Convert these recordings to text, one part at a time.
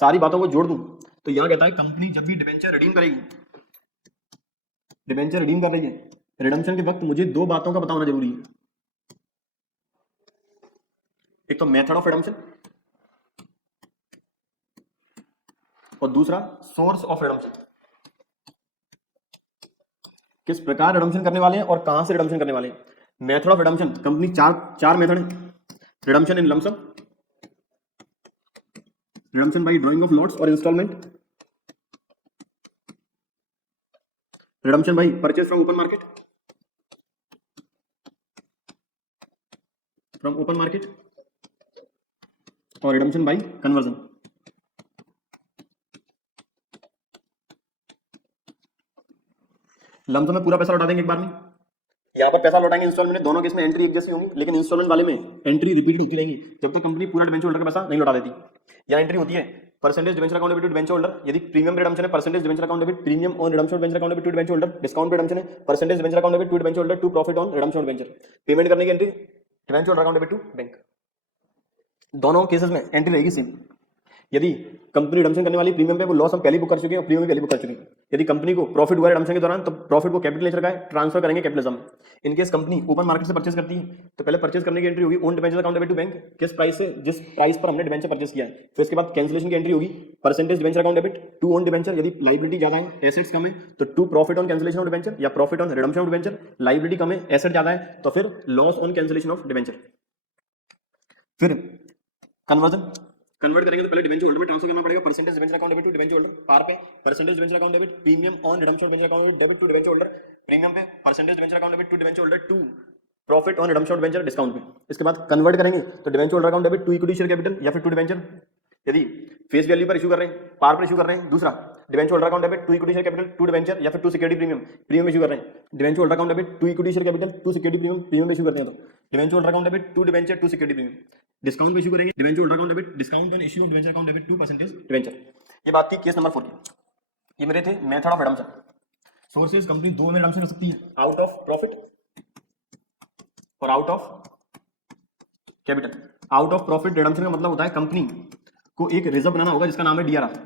सारी बातों को जोड़ दूं तो यहाँ कहता है कंपनी जब भी डिबेंचर रिडीम करेगी, डिबेंचर रिडीम कर रही है, रिडम्पशन के वक्त मुझे दो बातों का पता होना जरूरी है। एक तो मेथड ऑफ रिडम्पशन और दूसरा सोर्स ऑफ रिडम्पशन। किस प्रकार रिडम्पशन करने वाले हैं और कहां से रिडम्पशन करने वाले हैं। मेथड ऑफ रिडम्पशन, कंपनी चार मेथड है। Redemption in lump sum, redemption by drawing of lots और instalment, redemption by purchase from open market, और रिडम्पशन बाय कन्वर्जन। लमसम में पूरा पैसा लौटा देंगे एक बार में, यहाँ पर पैसा लौटाएंगे इंस्टॉलमेंट में, दोनों केस में एंट्री एक जैसी होंगी, लेकिन इंस्टॉलमेंट वाले में एंट्री रिपीट होती रहेगी जब तक कंपनी पूरा डिबेंचर होल्डर का पैसा नहीं लौटा देती। यहाँ एंट्री होती है percentage debenture account debit to debenture holder, यदि प्रीमियम रिडम्पशन है percentage debenture account debit premium on redemption debenture account debit to debenture holder, discount redemption है percentage debenture account debit to debenture holder to profit on redemption debenture, payment करने की entry debenture holder account debit to bank. दोनों cases में entry रहेगी same. यदि company redemption करने वाली premium पे, वो लॉस हम पहले बुक कर चुके हैं और प्रीमियम पहले बुक कर चुके हैं। यदि कंपनी को प्रॉफिट हुआ रिडम्पशन के दौरान तो प्रॉफिट को कैपिटल नेचर का है, ट्रांसफर करेंगे capitalism. In case company open market से परचेज करती है तो पहले परचेज करने की एंट्री होगी own debenture account debit to bank, किस प्राइस से, जिस प्राइस पर हमने डिबेंचर परचेज किया है। फिर उसके बाद कैंसिलेशन की एंट्री होगी percentage debenture account debit to own debenture, यदि लाइबिलिटी ज्यादा है, एसेट्स कम है तो to profit on cancellation of debenture या profit on redemption of debenture, liability कम है, एसेट ज्यादा है तो फिर loss on cancellation of debenture. फिर कन्वर्जन, कन्वर्ट करेंगे तो पहले डिबेंचर होल्डर में ट्रांसफर करना पड़ेगा percentage debenture account debit to debenture holder, par पे percentage debenture account debit premium on redemption debenture account debit to debenture holder, premium पे percentage debenture account debit to debenture holder to profit on redemption debenture discount पे। इसके बाद convert करेंगे तो debenture holder account debit to equity share capital या फिर to debenture, यदि face value पर इशू कर रहे हैं, पार पर इशू कर रहे हैं। दूसरा debenture holder account debit to equity share capital to debenture या फिर to security premium, premium issue कर रहे हैं। Debenture holder account debit to equity share capital to security premium, premium issue करते हैं तो debenture holder account debit to debenture to security premium, discount पे issue करेंगे debenture holder account debit discount on issue debenture account debit 2% debenture. ये बात थी case number 4 की। ये मेरे थे method of redemption. Sources company दो में रिडम्पशन कर सकती है, आउट ऑफ प्रॉफिट और out of capital. Out of profit redemption का मतलब होता है कंपनी को एक रिजर्व बनाना होगा जिसका नाम है डीआरआर।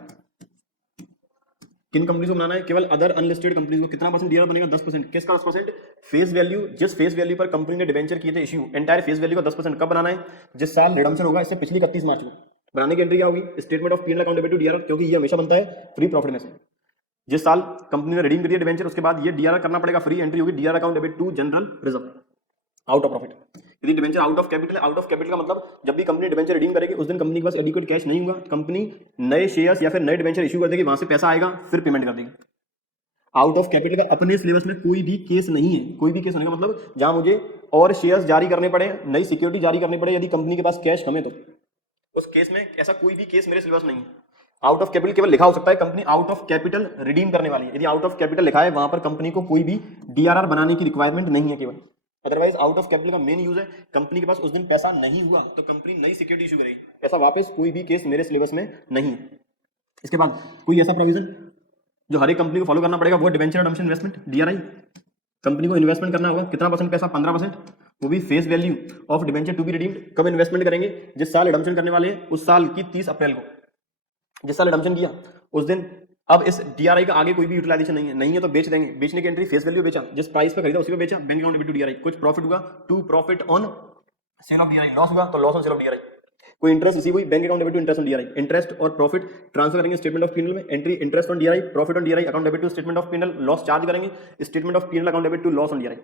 किन कंपनी को बनाना है, केवल अदर अनलिस्टेड कंपनीज को। कितना परसेंट डीआरआर बनेगा, 10%। किसका 10%, फेस वैल्यू, जिस फेस वैल्यू पर कंपनी ने डिबेंचर किए थे इश्यू, एंटायर फेस वैल्यू का 10%। कब बनाना है, जिस साल रिडम्पशन होगा इससे पिछली 31 मार्च को। बनाने की एंट्री क्या होगी, statement of P and L account debit to DRR, क्योंकि ये हमेशा बनता है फ्री प्रॉफिट में से। जिस साल कंपनी ने रिडीम करी है डिबेंचर उसके बाद ये डीआरआर करना पड़ेगा, फ्री एंट्री होगी DRR account debit to general reserve, out of profit. यदि debenture out of capital, out of capital का मतलब जब भी कंपनी डिबेंचर रिडीम करेगी उस दिन कंपनी के पास एडिक्वेट कैश नहीं होगा, कंपनी नए शेयर्स या फिर नए डिबेंचर इशू कर देगी, वहां से पैसा आएगा फिर पेमेंट कर देगी। आउट ऑफ कैपिटल का अपने सिलेबस में कोई भी केस नहीं है। कोई भी केस होने का मतलब जहां मुझे और शेयर्स जारी करने पड़े, नई सिक्योरिटी जारी करनी पड़े, यदि कंपनी के पास कैश कम है तो उस केस में ऐसा कोई भी केस मेरे सिलेबस नहीं है। आउट ऑफ कैपिटल केवल लिखा हो सकता है company out of capital redeem करने वाली है, यदि आउट ऑफ कैपिटल लिखा है वहां पर कंपनी को कोई भी डीआरआर बनाने की रिक्वायरमेंट नहीं है केवल। अदरवाइज आउट ऑफ कैपिटल का मेन यूज है कंपनी के पास उस दिन पैसा नहीं हुआ तो कंपनी नई सिक्योरिटी इशू करेगी। ऐसा वापस कोई भी केस मेरे सिलेबस में नहीं है। इसके बाद कोई ऐसा प्रोविजन जो हर एक कंपनी को फॉलो करना पड़ेगा वो debenture redemption investment, DRI. Company को इन्वेस्टमेंट करना होगा, कितना परसेंट पैसा, 15%, वो भी face value of debenture to be redeemed. कब इन्वेस्टमेंट करेंगे, जिस साल रिडम्पशन करने वाले हैं उस साल की 30 अप्रैल को, जिस साल रिडम्पशन किया उस दिन। अब इस डीआरआई का आगे कोई भी यूटिलाइजेशन नहीं है तो बेच देंगे। बेचने की एंट्री फेस वैल्यू बेचा, जिस प्राइस पे खरीदा उसी पे बेचा, bank account debit to DRI. कुछ प्रॉफिट हुआ to profit on sale of DRI, loss हुआ तो loss on sale of DRI. कोई इंटरेस्ट रिसीव हुई, bank account debit to interest on DRI. Interest और प्रॉफिट ट्रांसफर करेंगे स्टेटमेंट ऑफ पी&एल में, entry interest on DRI, profit on DRI, account debit to statement of P and L, loss charge करेंगे statement of P and L account debit to loss on DRI.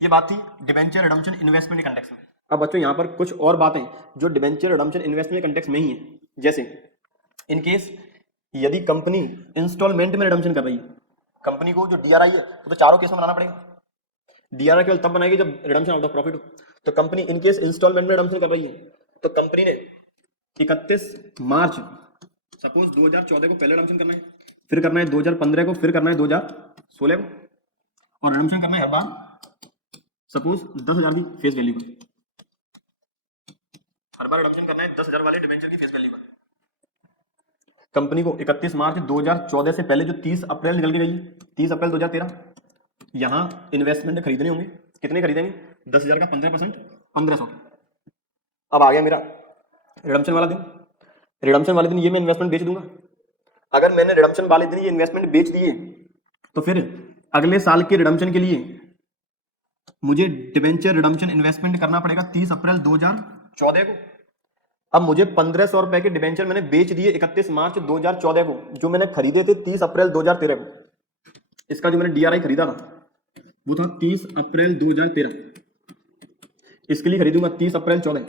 ये बात थी debenture redemption investment के context में। अब बच्चों यहाँ पर कुछ और बातें जो डिबेंचर रिडम्पशन इन्वेस्टमेंट के कंटेक्स्ट में ही है, जैसे इन केस यदि कंपनी इंस्टॉलमेंट में रिडम्पशन कर रही है, कंपनी को जो डीआरआई है तो चारों केस में बनाना पड़ेगा। डीआरआई केवल तब बनाएगी जब रिडम्पशन आउट ऑफ प्रॉफिट हो। तो कंपनी इन केस इंस्टॉलमेंट में रिडम्पशन कर रही है तो कंपनी ने 31 मार्च सपोज 2014 को पहले रिडम्पशन करना है, फिर करना है 2015 को, फिर करना है 2016 को, और रिडम्पशन करना है हर बार सपोज 10,000 की फेस वैल्यू पर। हर बार रिडम्पशन करना है 10,000 वाले डिबेंचर की फेस वैल्यू पर। कंपनी को 31 मार्च 2014 से पहले जो 30 अप्रैल निकल के गई, 30 अप्रैल 2013, यहां इन्वेस्टमेंट खरीदने होंगे। कितने खरीदेंगे, 10,000 का 15%, 1500 की। अब आ गया मेरा रिडम्पशन वाला दिन। रिडम्पशन वाले दिन ये मैं इन्वेस्टमेंट बेच दूंगा। अगर मैंने रिडम्पशन वाले दिन ये इन्वेस्टमेंट बेच दिए तो फिर अगले साल के रिडम्पशन के लिए मुझे डिबेंचर रिडम्पशन इन्वेस्टमेंट करना पड़ेगा 30 अप्रैल 2014 को। अब मुझे 1500 रुपए के डिबेंचर मैंने बेच दिए 31 मार्च 2014 को, जो मैंने खरीदे थे 30 अप्रैल 2013 को। इसका जो मैंने डीआरआई खरीदा था वो था 30 अप्रैल 2013। इसके लिए खरीदूंगा 30 अप्रैल 14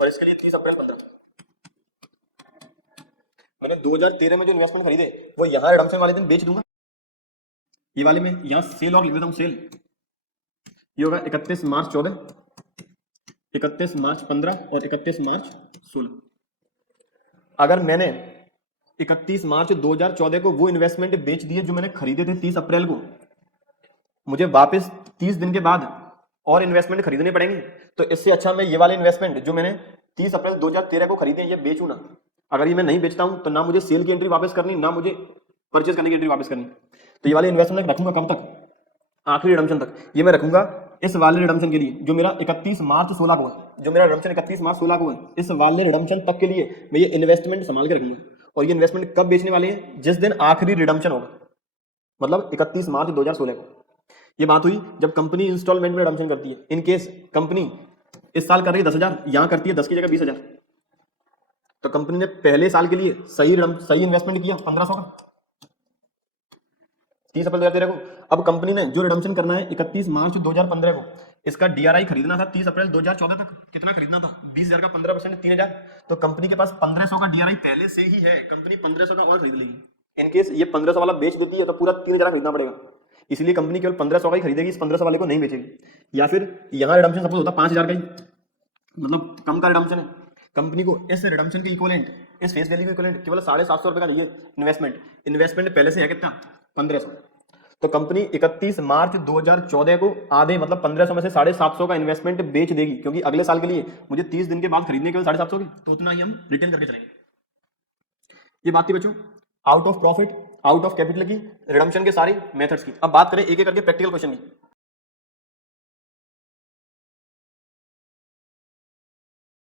और इसके लिए 30 अप्रैल 15। मैंने 2013 में जो इन्वेस्टमेंट खरीदे वो यहां रिडम्पशन वाले दिन बेच दूंगा। ये वाले में यहां सेल और लिख देता हूं सेल। ये होगा 31 मार्च 14, 31 मार्च 15 और 31 मार्च 16। अगर मैंने 31 मार्च 2014 को वो इन्वेस्टमेंट बेच दिए जो मैंने खरीदे थे 30 अप्रैल को, मुझे वापस 30 दिन के बाद और इन्वेस्टमेंट खरीदने पड़ेंगे। तो इससे अच्छा मैं ये वाले इन्वेस्टमेंट जो मैंने 30 अप्रैल 2013 को खरीदे ये बेचूं ना। अगर ये मैं नहीं बेचता हूं तो ना मुझे सेल की एंट्री वापस करनी, ना मुझे परचेज करने की एंट्री वापस करनी। तो ये वाले इन्वेस्टमेंट रखूंगा कब तक? आखिरी रिडम्पशन तक। ये मैं रखूंगा इस वाले रिडम्पशन के लिए जो मेरा 31 मार्च 16 को है, जो मेरा रिडम्पशन 31 मार्च 16 को है, इस वाले रिडम्पशन तक के लिए मैं ये इन्वेस्टमेंट संभाल के रखूंगा। और ये इन्वेस्टमेंट कब बेचने वाले हैं? जिस दिन आखिरी रिडम्पशन होगा, मतलब 31 मार्च 2016 को। ये बात हुई जब कंपनी इंस्टॉलमेंट में रिडम्पशन करती है। इन केस कंपनी इस साल कर रही है 10,000, यहां करती है 10 की जगह 20,000, तो कंपनी ने पहले साल के लिए सही इन्वेस्टमेंट किया 1500 का 30 अप्रैल 2013 को। अब कंपनी ने जो रिडम्पशन करना है 31 मार्च 2015 को, इसका डीआरआई खरीदना था 30 अप्रैल 2014 तक। कितना खरीदना था? 20,000 का 15% 3,000। तो कंपनी के पास 1500 का डीआरआई पहले से ही है, कंपनी 1500 का और खरीद लेगी। इनकेस ये 1500 वाला बेच देती है तो पूरा 3,000 खरीदना पड़ेगा। इसलिए कंपनी केवल 1500 का ही खरीदेगी, इस 1500 वाले को नहीं बेचेगी। या फिर यहाँ रिडम्पशन सपोज होता 5,000 का ही, मतलब कम का रिडम्पशन है, कंपनी को इस रिडम्पशन के इक्विवेलेंट, इस फेस वैल्यू के इक्विवेलेंट केवल 750 रुपए का चाहिए इन्वेस्टमेंट पहले से है कितना? 1500। तो कंपनी 31 मार्च 2014 को आधे मतलब 1500 में से 750 का इन्वेस्टमेंट बेच देगी, क्योंकि अगले साल के लिए मुझे 30 दिन के बाद खरीदने के लिए 750 की, तो उतना ही हम रिटर्न करके चलेंगे। ये बात थी बच्चों out of profit, out of capital की, रिडम्पशन के सारे मेथड्स की। अब बात करें एक एक करके प्रैक्टिकल क्वेश्चन की।